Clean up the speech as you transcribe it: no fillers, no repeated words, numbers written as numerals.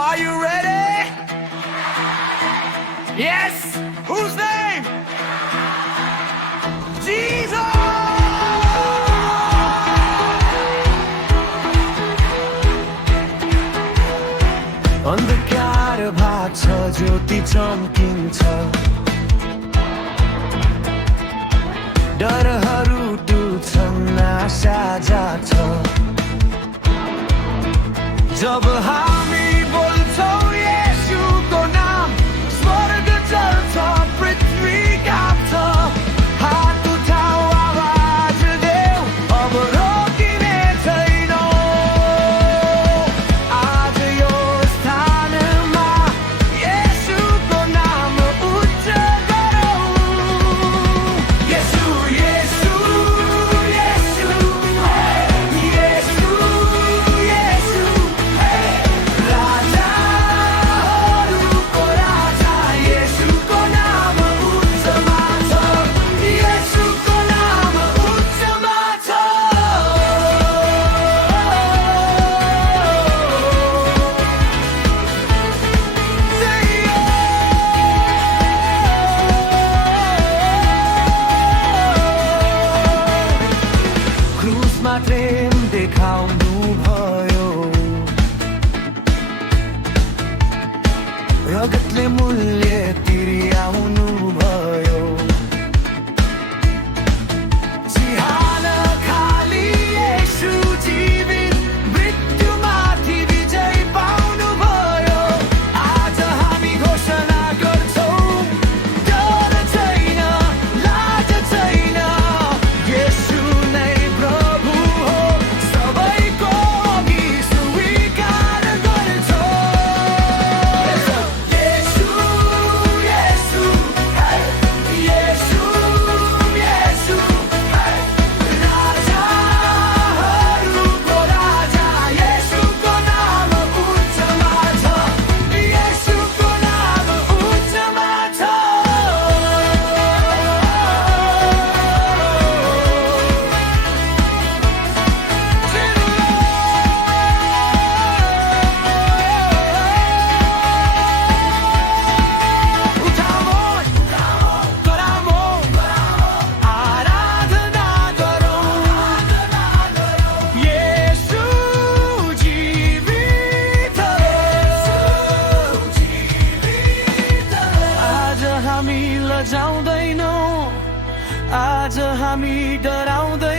Are you ready? Yes. Whose name? Jesus. अन्धकार भाग्छ ज्योति चम्किन्छ डरहरू टुट्छन् आशा जाग्छ जब हामी बोल्छौँ येशूको नाम स्वर्ग चल्छ पृथ्वी काँप्छ हात उठाऊ आवाज देऊ अब रोकिने छैनौँ आज यो स्थानमा येशूको नाम उच्च गरौँ येशू येशू येशू येशू येशू राजाहरूको राजा येशूको नाम उच्चमा छ येशूको नाम उच्चमा छ क्रुसमा प्रेम देखाउनु भयो रगतले मूल्य तिर्याउनु भयो चिहान खाली येशू जीवित मृत्युमाथि विजय पाउनु भयो आज हामी घोषणा गर्छौँ डर छैन लाज छैन येशू नै प्रभु हो सबैको अघि स्वीकार गर्छौँ येशू येशू येशू येशू राजाहरूको राजा येशूको नाम उच्चमा छ येशूको नाम उच्चमा छ आराधना गरौँ येशू जीवित आज हामी लजाउँदैनौँ आज हामी डराउँदैनौँ